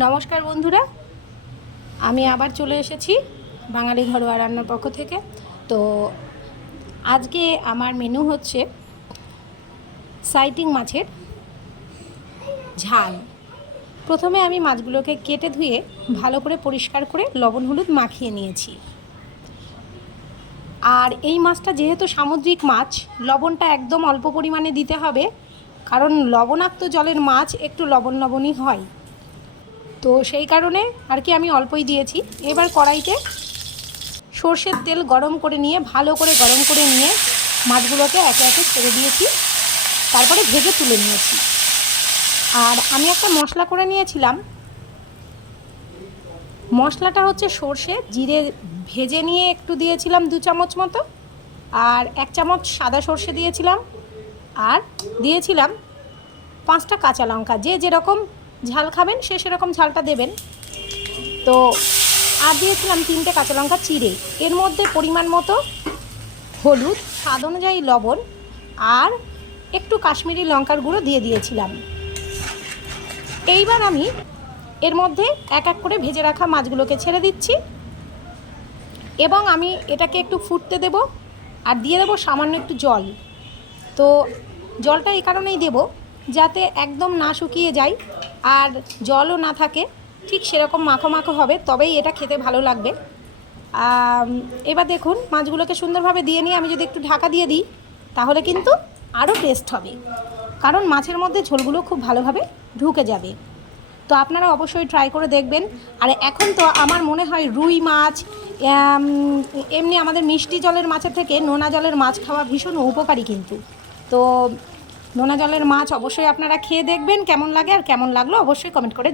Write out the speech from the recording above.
নমস্কার বন্ধুরা, আমি আবার চলে এসেছি বাঙালি ঘরোয়া রান্নার পক্ষ থেকে। তো আজকে আমার মেনু হচ্ছে সাইটিং মাছের ঝাল। প্রথমে আমি মাছগুলোকে কেটে ধুয়ে ভালো করে পরিষ্কার করে লবণ হলুদ মাখিয়ে নিয়েছি। আর এই মাছটা যেহেতু সামুদ্রিক মাছ, লবণটা একদম অল্প পরিমাণে দিতে হবে, কারণ লবণাক্ত জলের মাছ একটু লবণ লবণই হয়। তো সেই কারণে আর কি আমি অল্পই দিয়েছি। এবার কড়াইতে সর্ষের তেল গরম করে নিয়ে ভালো করে গরম করে নিয়ে মাছগুলোকে একে একে ছেড়ে দিয়েছি, তারপরে ভেজে তুলে নিয়েছি। আর আমি একটা মশলা করে নিয়েছিলাম। মশলাটা হচ্ছে সর্ষে জিরে ভেজে নিয়ে একটু দিয়েছিলাম 2 চামচ মতো, আর 1 চামচ সাদা সর্ষে দিয়েছিলাম, আর দিয়েছিলাম 5টা কাঁচা লঙ্কা। যে যেরকম ঝাল খাবেন সে সেরকম ঝালটা দেবেন। তো আর দিয়েছিলাম 3টে কাঁচা লঙ্কা চিড়ে। এর মধ্যে পরিমাণ মতো হলুদ, স্বাদ অনুযায়ী লবণ, আর একটু কাশ্মীরি লঙ্কার গুঁড়ো দিয়ে দিয়েছিলাম। এইবার আমি এর মধ্যে এক এক করে ভেজে রাখা মাছগুলোকে ছেড়ে দিচ্ছি এবং আমি এটাকে একটু ফুটতে দেব, আর দিয়ে দেবো সামান্য একটু জল। তো জলটা এই কারণেই দেব যাতে একদম না শুকিয়ে যায় আর জলও না থাকে, ঠিক সেরকম মাখো মাখো হবে, তবেই এটা খেতে ভালো লাগবে। এবার দেখুন মাছগুলোকে সুন্দরভাবে দিয়ে নিয়ে আমি যদি একটু ঢাকা দিয়ে দিই তাহলে কিন্তু আরও টেস্ট হবে, কারণ মাছের মধ্যে ঝোলগুলো খুব ভালোভাবে ঢুকে যাবে। তো আপনারা অবশ্যই ট্রাই করে দেখবেন। আর এখন তো আমার মনে হয় রুই মাছ, এমনি আমাদের মিষ্টি জলের মাছের থেকে নোনা জলের মাছ খাওয়া ভীষণ উপকারী কিন্তু। তো নোনা জলের মাছ অবশ্যই আপনারা খেয়ে দেখবেন কেমন লাগে, আর কেমন লাগলো অবশ্যই কমেন্ট করে